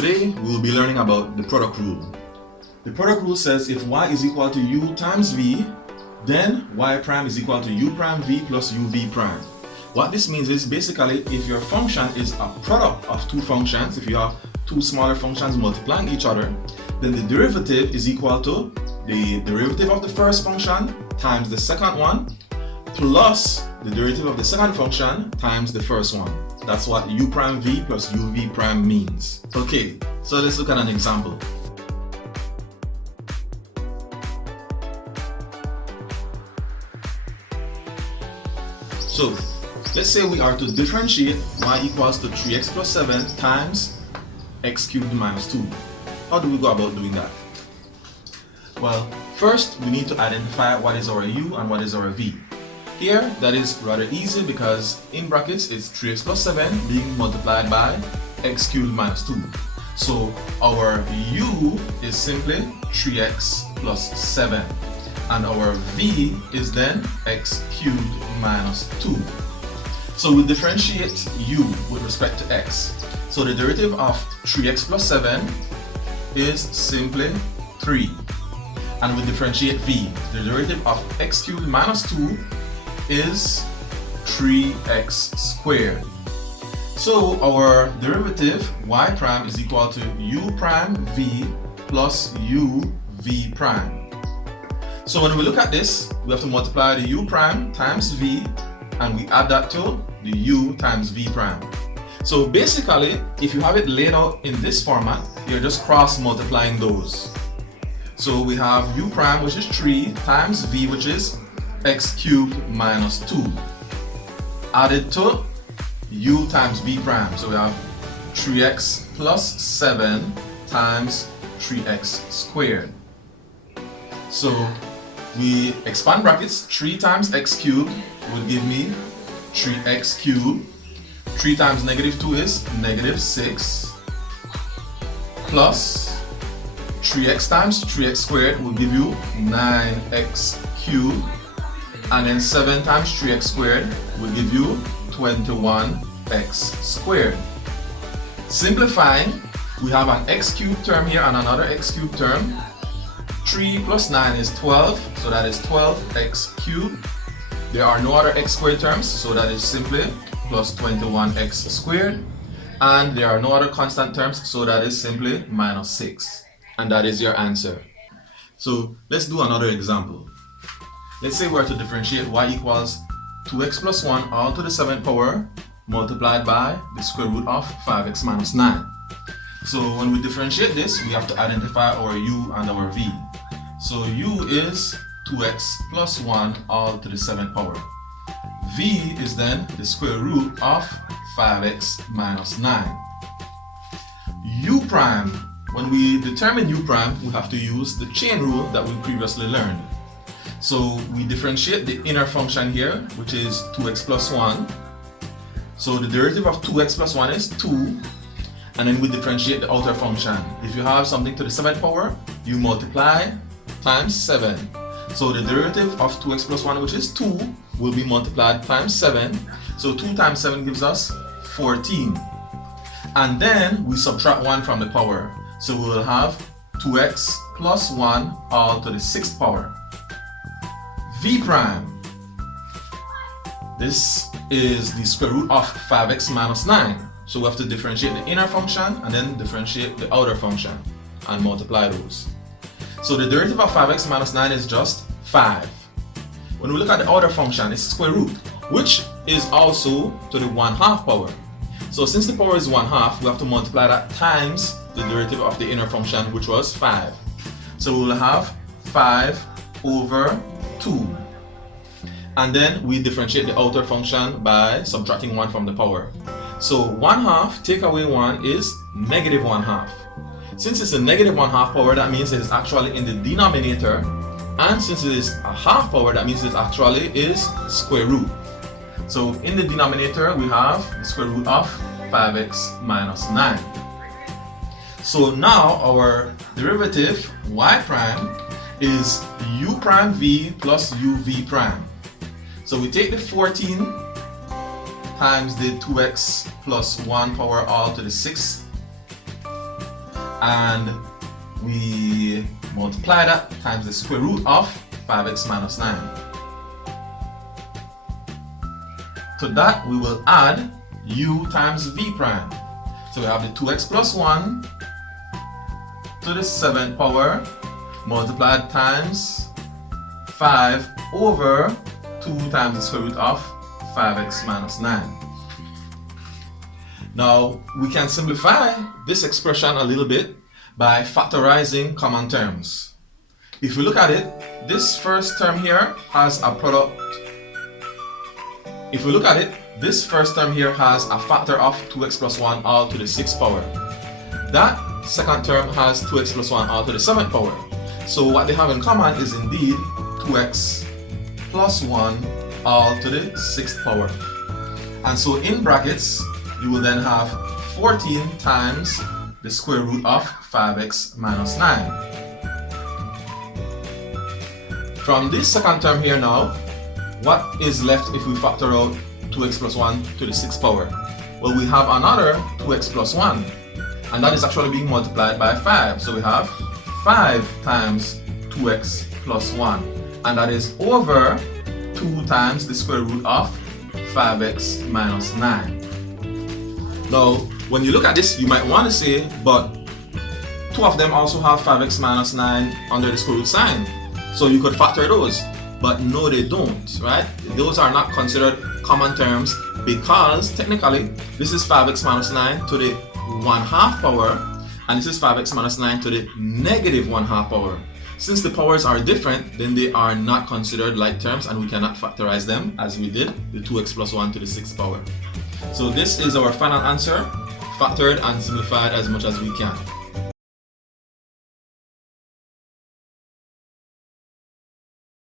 Today we will be learning about the product rule. The product rule says if y is equal to u times v, then y prime is equal to u prime v plus uv prime. What this means is basically if your function is a product of two functions, if you have two smaller functions multiplying each other, then the derivative is equal to the derivative of the first function times the second one plus the derivative of the second function times the first one. That's what u prime v plus uv prime means. Okay, so let's look at an example. So let's say we are to differentiate y equals to 3x plus 7 times x cubed minus 2. How do we go about doing that? Well, first we need to identify what is our u and what is our v. Here, that is rather easy because in brackets it's 3x plus 7 being multiplied by x cubed minus 2. So our u is simply 3x plus 7 and our v is then x cubed minus 2. So we differentiate u with respect to x. So the derivative of 3x plus 7 is simply 3. And we differentiate v. The derivative of x cubed minus 2 is 3x squared. So our derivative y prime is equal to u prime v plus u v prime. So when we look at this, we have to multiply the u prime times v and we add that to the u times v prime. So basically, if you have it laid out in this format, you're just cross multiplying those. So we have u prime, which is 3, times v, which is x cubed minus 2, added to u times v prime. So we have 3x plus 7 times 3x squared. So we expand brackets, 3 times x cubed will give me 3x cubed. 3 times negative 2 is negative 6 plus 3x times 3x squared will give you 9x cubed, and then 7 times 3x squared will give you 21x squared. Simplifying, we have an x cubed term here and another x cubed term. 3 plus 9 is 12, so that is 12x cubed. There are no other x squared terms, so that is simply plus 21x squared. And there are no other constant terms, so that is simply minus 6. And that is your answer. So let's do another example. Let's say we're to differentiate y equals 2x plus 1 all to the 7th power multiplied by the square root of 5x minus 9. So when we differentiate this, we have to identify our u and our v. So u is 2x plus 1 all to the 7th power. V is then the square root of 5x minus 9. U prime, when we determine u prime, we have to use the chain rule that we previously learned. So we differentiate the inner function here, which is 2x plus 1. So the derivative of 2x plus 1 is 2. And then we differentiate the outer function. If you have something to the 7th power, you multiply times 7. So the derivative of 2x plus 1, which is 2, will be multiplied times 7. So 2 times 7 gives us 14. And then we subtract 1 from the power. So we will have 2x plus 1 all to the 6th power. V prime. This is the square root of 5x minus 9. So we have to differentiate the inner function and then differentiate the outer function and multiply those. So the derivative of 5x minus 9 is just 5. When we look at the outer function, it's square root, which is also to the 1/2 power. So since the power is 1/2, we have to multiply that times the derivative of the inner function, which was 5. So we will have 5 over 2. And then we differentiate the outer function by subtracting 1 from the power. So 1/2 take away 1 is negative 1/2. Since it's a negative 1/2 power, that means it is actually in the denominator. And since it is a half power, that means it actually is square root. So in the denominator, we have the square root of 5x minus 9. So now our derivative y prime is u prime v plus uv prime. So we take the 14 times the 2x plus 1 power all to the 6th and we multiply that times the square root of 5x minus 9. To that we will add u times v prime. So we have the 2x plus 1 to the 7th power multiplied times 5 over 2 times the square root of 5x minus 9. Now we can simplify this expression a little bit by factorizing common terms. If we look at it, this first term here has a product. If we look at it, this first term here has a factor of 2x plus 1 all to the 6th power. That second term has 2x plus 1 all to the 7th power. So what they have in common is indeed 2x plus 1 all to the 6th power. And so in brackets, you will then have 14 times the square root of 5x minus 9. From this second term here now, what is left if we factor out 2x plus 1 to the 6th power? Well, we have another 2x plus 1, and that is actually being multiplied by 5. So we have 5 times 2x plus 1, and that is over 2 times the square root of 5x minus 9. Now, when you look at this, you might want to say, but two of them also have 5x minus 9 under the square root sign. So you could factor those. But no, they don't, right? Those are not considered common terms because technically this is 5x minus 9 to the 1/2 power, and this is 5x minus 9 to the negative 1/2 power. Since the powers are different, then they are not considered like terms and we cannot factorize them as we did the 2x plus 1 to the 6th power. So this is our final answer, factored and simplified as much as we can.